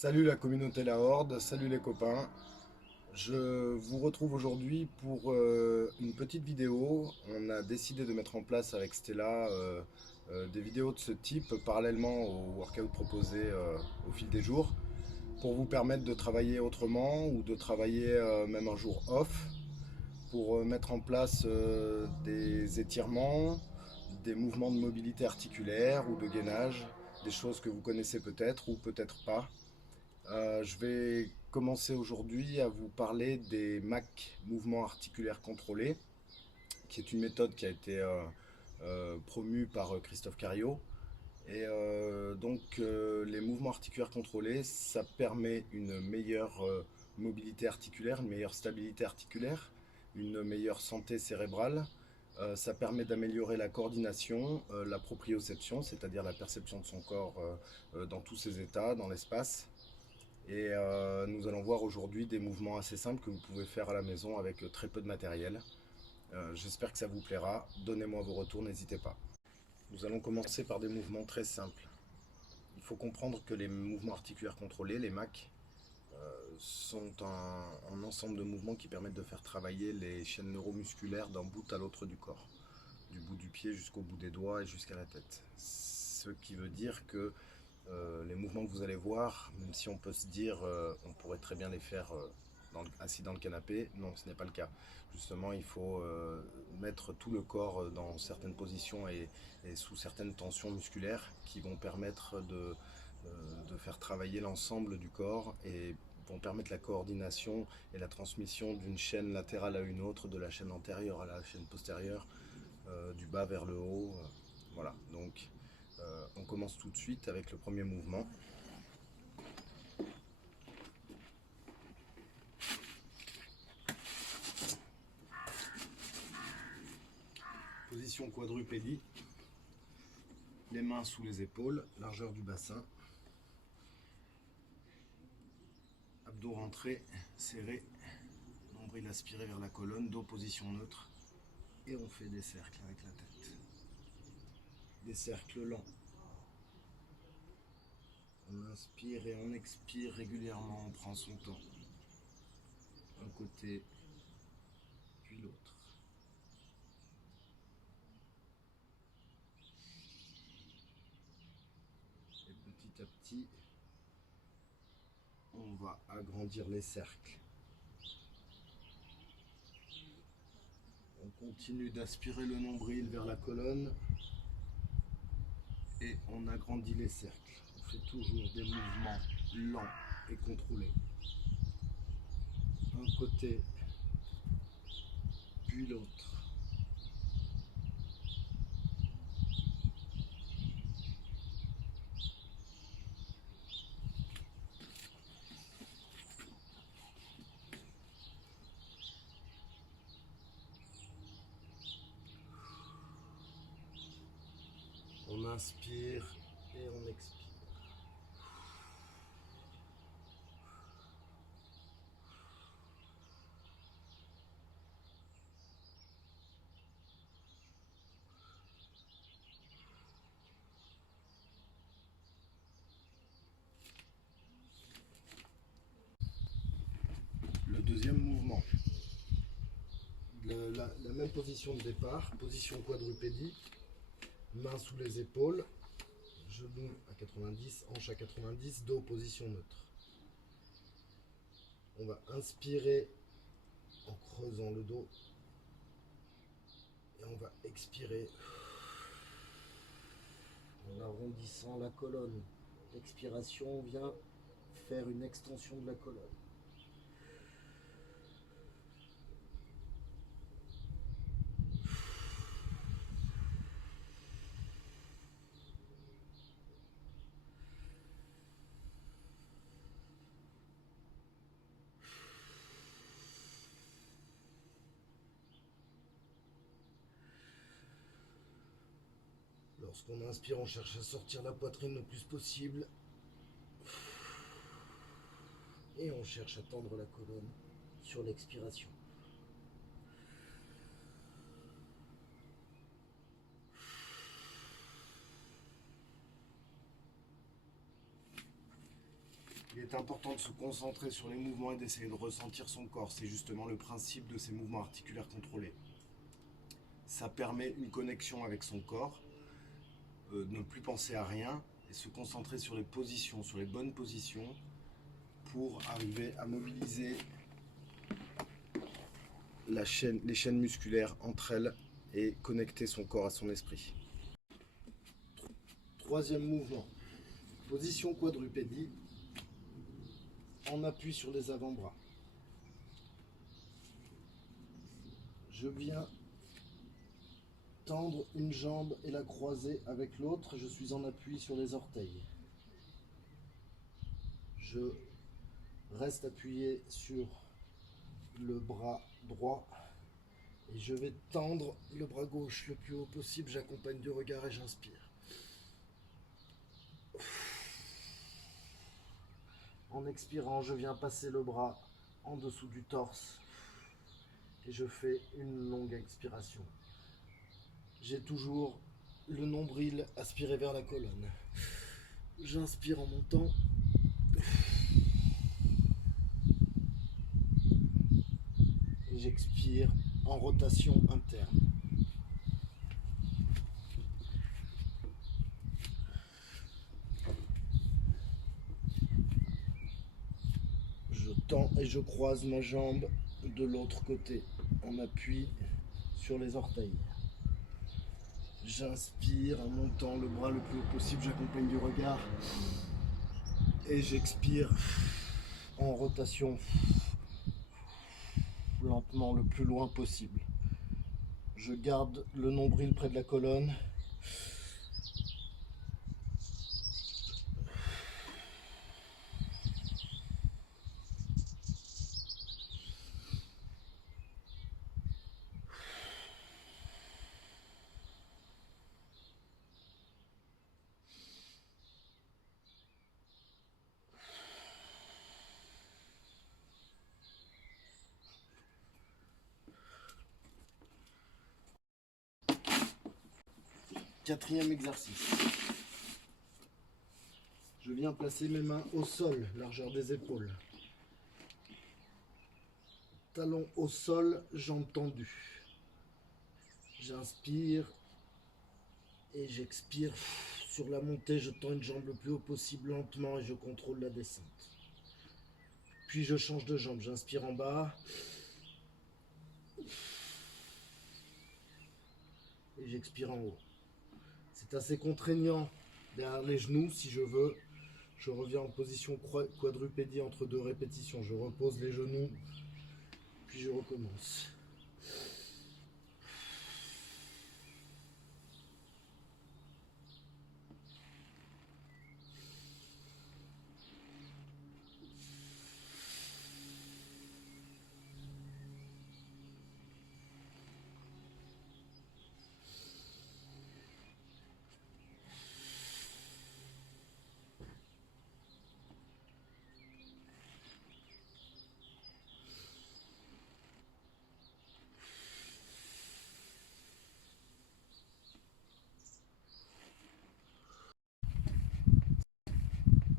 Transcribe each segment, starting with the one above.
Salut la communauté La Horde, salut les copains. Je vous retrouve aujourd'hui pour une petite vidéo. On a décidé de mettre en place avec Stella des vidéos de ce type parallèlement aux workouts proposés au fil des jours pour vous permettre de travailler autrement ou de travailler même un jour off pour mettre en place des étirements, des mouvements de mobilité articulaire ou de gainage, des choses que vous connaissez peut-être ou peut-être pas. Je vais commencer aujourd'hui à vous parler des MAC, mouvements articulaires contrôlés, qui est une méthode qui a été promue par Christophe Cario. Les mouvements articulaires contrôlés, ça permet une meilleure mobilité articulaire, une meilleure stabilité articulaire, une meilleure santé cérébrale. Ça permet d'améliorer la coordination, la proprioception, c'est-à-dire la perception de son corps dans tous ses états, dans l'espace. Nous allons voir aujourd'hui des mouvements assez simples que vous pouvez faire à la maison avec très peu de matériel. J'espère que ça vous plaira. Donnez-moi vos retours, n'hésitez pas. Nous allons commencer par des mouvements très simples. Il faut comprendre que les mouvements articulaires contrôlés, les MAC, sont un ensemble de mouvements qui permettent de faire travailler les chaînes neuromusculaires d'un bout à l'autre du corps, du bout du pied jusqu'au bout des doigts et jusqu'à la tête. Ce qui veut dire que les mouvements que vous allez voir, même si on peut se dire on pourrait très bien les faire assis dans le canapé, non, ce n'est pas le cas. Justement, il faut mettre tout le corps dans certaines positions et sous certaines tensions musculaires qui vont permettre de faire travailler l'ensemble du corps et vont permettre la coordination et la transmission d'une chaîne latérale à une autre, de la chaîne antérieure à la chaîne postérieure, du bas vers le haut. Voilà, donc on commence tout de suite avec le premier mouvement. Position quadrupédie. Les mains sous les épaules, largeur du bassin. Abdos rentrés, serrés. Nombril aspiré vers la colonne, dos position neutre. Et on fait des cercles avec la tête. Des cercles lents. On inspire et on expire régulièrement, on prend son temps. Un côté, puis l'autre. Et petit à petit, on va agrandir les cercles. On continue d'aspirer le nombril vers la colonne et on agrandit les cercles. On fait toujours des mouvements lents et contrôlés. Un côté, puis l'autre. On inspire et on expire. Le deuxième mouvement. La même position de départ, position quadrupédie, mains sous les épaules, genoux à 90, hanches à 90, dos position neutre. On va inspirer en creusant le dos et on va expirer en arrondissant la colonne. L'expiration vient faire une extension de la colonne. Lorsqu'on inspire, on cherche à sortir la poitrine le plus possible. Et on cherche à tendre la colonne sur l'expiration. Il est important de se concentrer sur les mouvements et d'essayer de ressentir son corps. C'est justement le principe de ces mouvements articulaires contrôlés. Ça permet une connexion avec son corps, ne plus penser à rien et se concentrer sur les positions, sur les bonnes positions pour arriver à mobiliser les chaînes musculaires entre elles et connecter son corps à son esprit. Troisième mouvement, position quadrupédie, en appui sur les avant-bras. Je viens tendre une jambe et la croiser avec l'autre, je suis en appui sur les orteils. Je reste appuyé sur le bras droit et je vais tendre le bras gauche le plus haut possible, j'accompagne du regard et j'inspire. En expirant, je viens passer le bras en dessous du torse et je fais une longue expiration. J'ai toujours le nombril aspiré vers la colonne. J'inspire en montant. Et j'expire en rotation interne. Je tends et je croise ma jambe de l'autre côté en appui sur les orteils. J'inspire en montant le bras le plus haut possible, j'accompagne du regard. Et j'expire en rotation lentement le plus loin possible. Je garde le nombril près de la colonne. Quatrième exercice. Je viens placer mes mains au sol, largeur des épaules. Talons au sol, jambes tendues. J'inspire et j'expire. Sur la montée, je tends une jambe le plus haut possible lentement et je contrôle la descente. Puis je change de jambe, j'inspire en bas. Et j'expire en haut. C'est assez contraignant derrière les genoux si je veux. Je reviens en position quadrupédie entre 2 répétitions. Je repose les genoux, puis je recommence.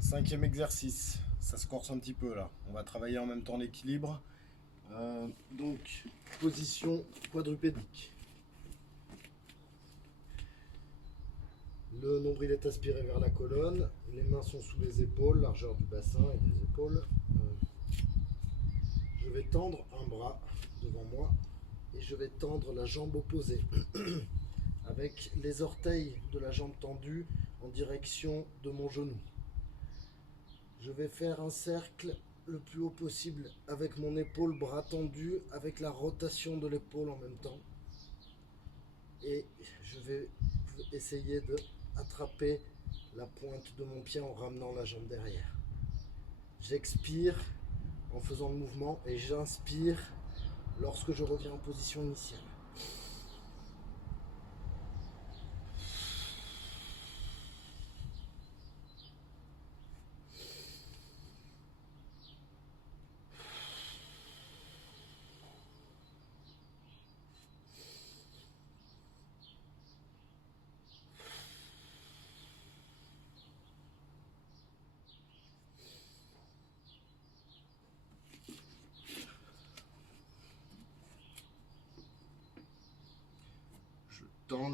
Cinquième exercice, ça se corse un petit peu là. On va travailler en même temps l'équilibre. Donc, position quadrupédique. Le nombril est aspiré vers la colonne, les mains sont sous les épaules, largeur du bassin et des épaules. Je vais tendre un bras devant moi et je vais tendre la jambe opposée avec les orteils de la jambe tendue en direction de mon genou. Je vais faire un cercle le plus haut possible avec mon épaule bras tendu, avec la rotation de l'épaule en même temps. Et je vais essayer de attraper la pointe de mon pied en ramenant la jambe derrière. J'expire en faisant le mouvement et j'inspire lorsque je reviens en position initiale.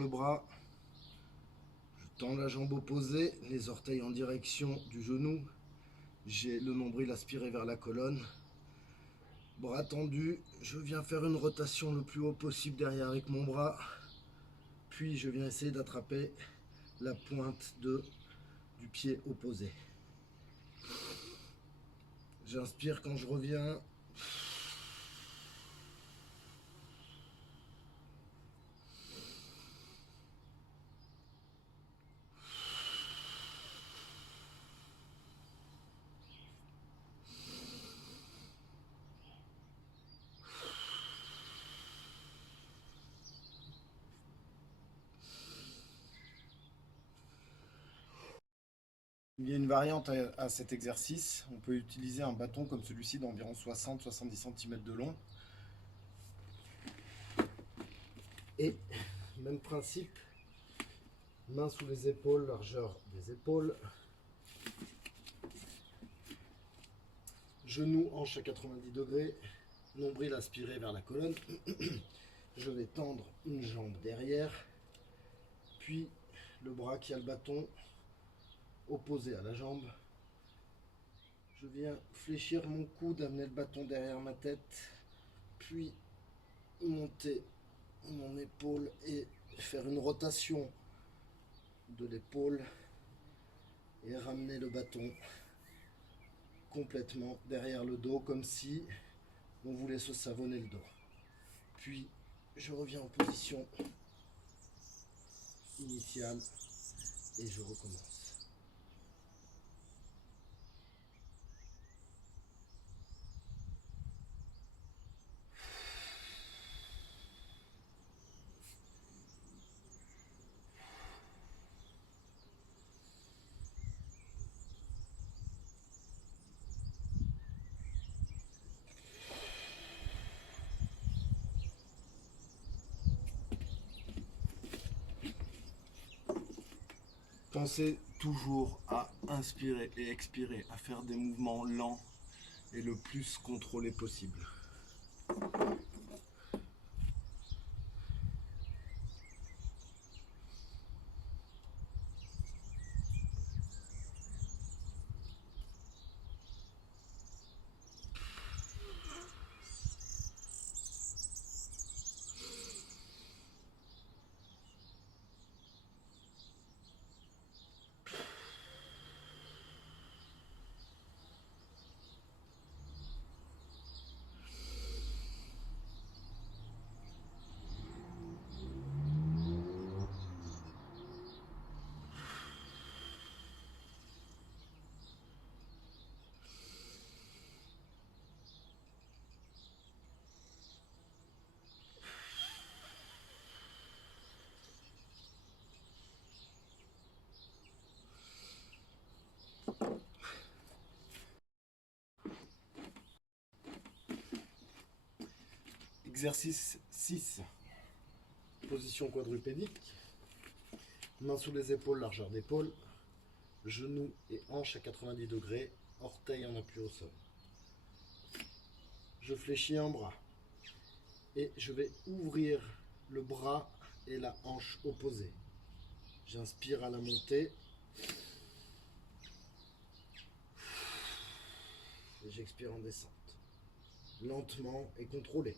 le bras. Je tends la jambe opposée, les orteils en direction du genou. J'ai le nombril aspiré vers la colonne. Bras tendu, je viens faire une rotation le plus haut possible derrière avec mon bras. Puis je viens essayer d'attraper la pointe du pied opposé. J'inspire quand je reviens. Il y a une variante à cet exercice. On peut utiliser un bâton comme celui-ci d'environ 60-70 cm de long. Et même principe, main sous les épaules, largeur des épaules. Genoux, hanche à 90 degrés, nombril aspiré vers la colonne. Je vais tendre une jambe derrière, puis le bras qui a le bâton opposé à la jambe. Je viens fléchir mon coude, amener le bâton derrière ma tête, puis monter mon épaule et faire une rotation de l'épaule et ramener le bâton complètement derrière le dos comme si on voulait se savonner le dos. Puis je reviens en position initiale et je recommence. Pensez toujours à inspirer et expirer, à faire des mouvements lents et le plus contrôlés possible. Exercice 6. Position quadrupédique. Mains sous les épaules, largeur d'épaule. Genoux et hanches à 90 degrés. Orteils en appui au sol. Je fléchis un bras. Et je vais ouvrir le bras et la hanche opposée. J'inspire à la montée. Et j'expire en descente. Lentement et contrôlé.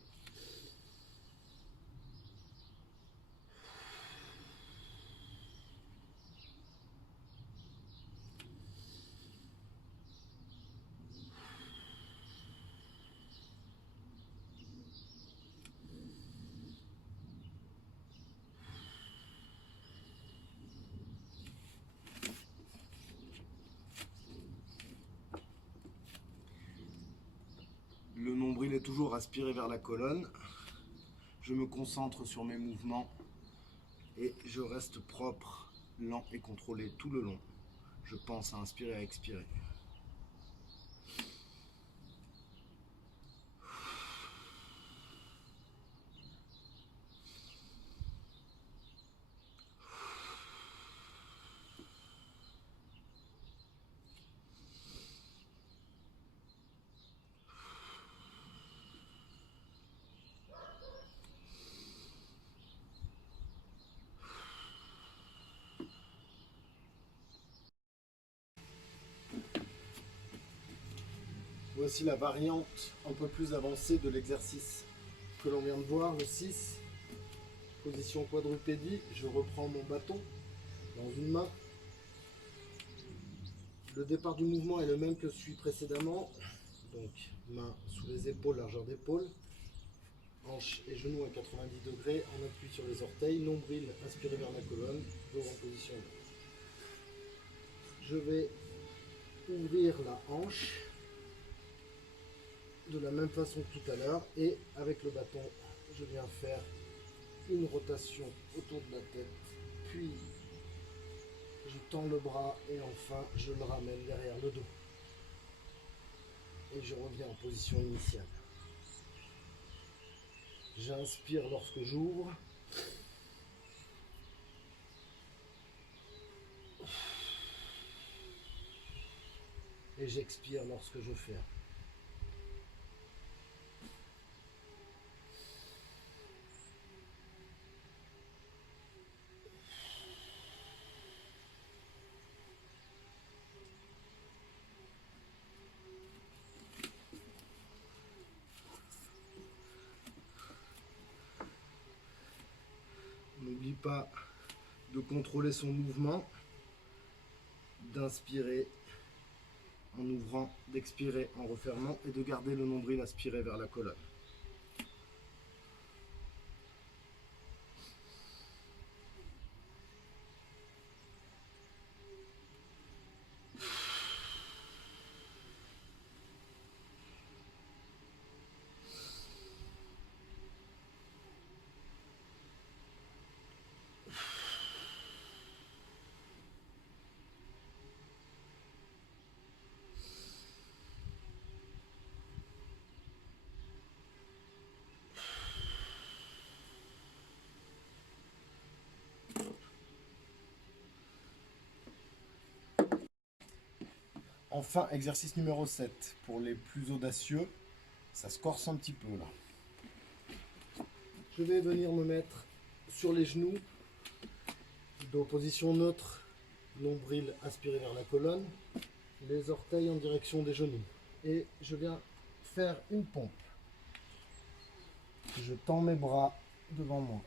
Le nombril est toujours aspiré vers la colonne. Je me concentre sur mes mouvements et je reste propre, lent et contrôlé tout le long. Je pense à inspirer et à expirer. Voici la variante un peu plus avancée de l'exercice que l'on vient de voir, le 6. Position quadrupédie, je reprends mon bâton dans une main. Le départ du mouvement est le même que celui précédemment. Donc main sous les épaules, largeur d'épaule. Hanches et genoux à 90 degrés, en appui sur les orteils, nombril aspiré vers la colonne, dos en position. Je vais ouvrir la hanche de la même façon que tout à l'heure et avec le bâton, je viens faire une rotation autour de la tête, puis je tends le bras et enfin je le ramène derrière le dos. Et je reviens en position initiale. J'inspire lorsque j'ouvre. Et j'expire lorsque je ferme. N'oublie pas de contrôler son mouvement, d'inspirer en ouvrant, d'expirer en refermant et de garder le nombril aspiré vers la colonne. Enfin, exercice numéro 7. Pour les plus audacieux, ça se corse un petit peu là. Je vais venir me mettre sur les genoux, dos position neutre, nombril aspiré vers la colonne, les orteils en direction des genoux. Et je viens faire une pompe. Je tends mes bras devant moi.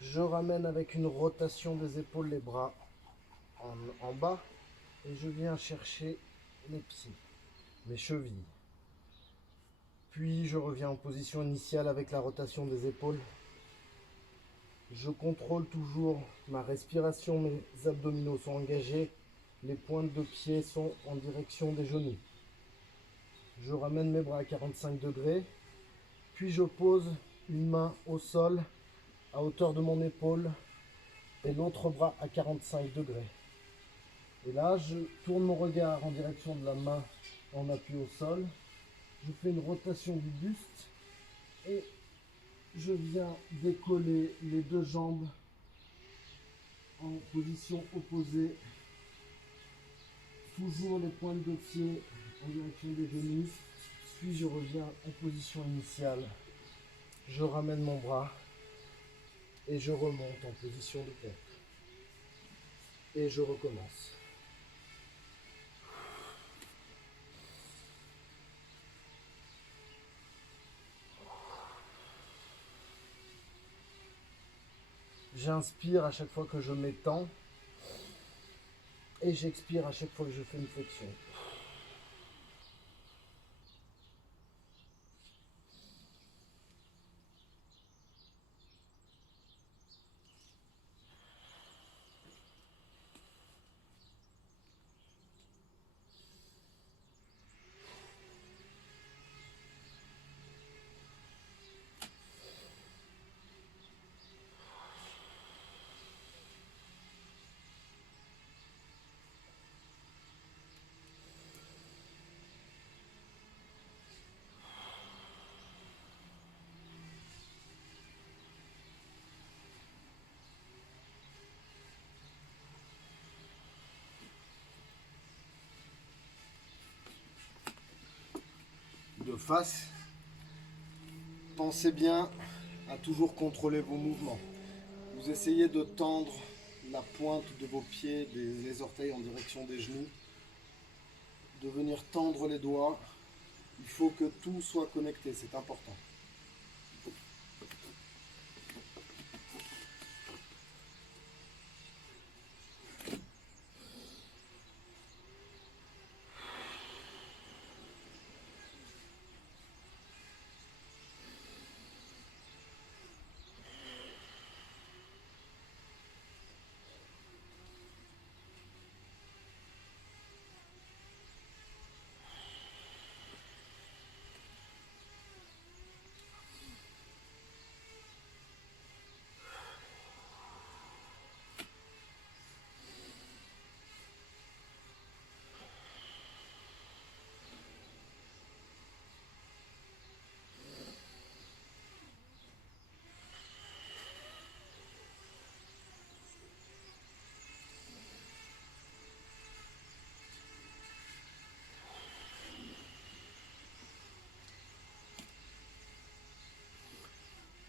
Je ramène avec une rotation des épaules les bras en bas et je viens chercher mes pieds, mes chevilles. Puis je reviens en position initiale avec la rotation des épaules. Je contrôle toujours ma respiration, mes abdominaux sont engagés, les pointes de pied sont en direction des genoux. Je ramène mes bras à 45 degrés, puis je pose une main au sol à hauteur de mon épaule et l'autre bras à 45 degrés. Et là, je tourne mon regard en direction de la main en appui au sol. Je fais une rotation du buste et je viens décoller les deux jambes en position opposée. Toujours les pointes de pied en direction des genoux. Puis je reviens en position initiale. Je ramène mon bras et je remonte en position de tête. Et je recommence. J'inspire à chaque fois que je m'étends et j'expire à chaque fois que je fais une flexion. De face, pensez bien à toujours contrôler vos mouvements. Vous essayez de tendre la pointe de vos pieds, les orteils en direction des genoux, de venir tendre les doigts. Il faut que tout soit connecté, c'est important.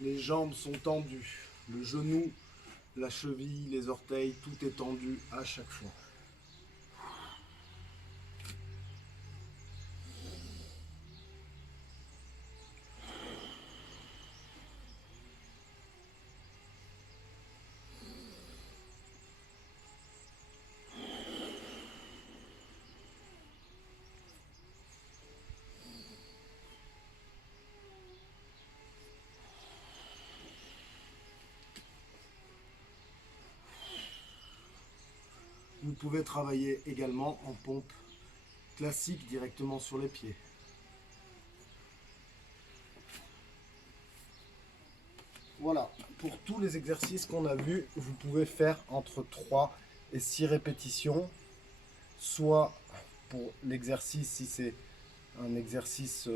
Les jambes sont tendues, le genou, la cheville, les orteils, tout est tendu à chaque fois. Vous pouvez travailler également en pompe classique directement sur les pieds. Voilà, pour tous les exercices qu'on a vus, vous pouvez faire entre 3 et 6 répétitions, soit pour l'exercice si c'est un exercice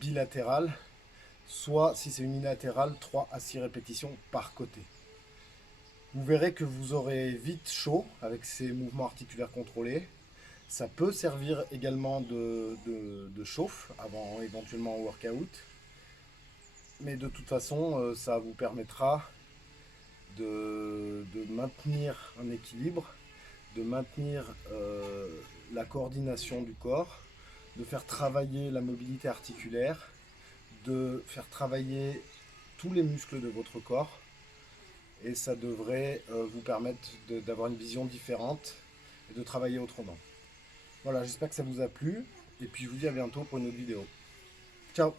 bilatéral, soit si c'est unilatéral, 3 à 6 répétitions par côté. Vous verrez que vous aurez vite chaud avec ces mouvements articulaires contrôlés. Ça peut servir également de chauffe avant éventuellement un workout. Mais de toute façon, ça vous permettra de maintenir un équilibre, de maintenir la coordination du corps, de faire travailler la mobilité articulaire, de faire travailler tous les muscles de votre corps. Et ça devrait vous permettre d'avoir une vision différente et de travailler autrement. Voilà, j'espère que ça vous a plu. Et puis je vous dis à bientôt pour une autre vidéo. Ciao!